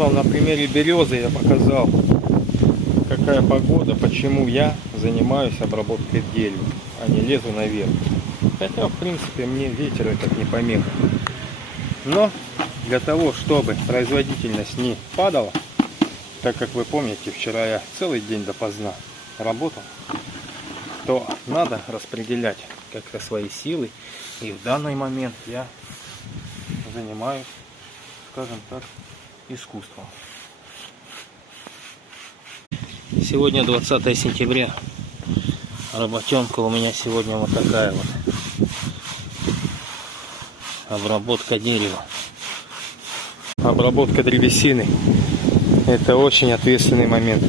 вам на примере березы я показал, какая погода, почему я занимаюсь обработкой дерева, а не лезу наверх. Хотя, в принципе, мне ветер этот не помеха. Но для того, чтобы производительность не падала, так как вы помните, вчера я целый день допоздна работал, то надо распределять как-то свои силы. И в данный момент я занимаюсь, скажем так, искусством. Сегодня 20 сентября. Работенка у меня сегодня вот такая вот. Обработка дерева. Обработка древесины. Это очень ответственный момент.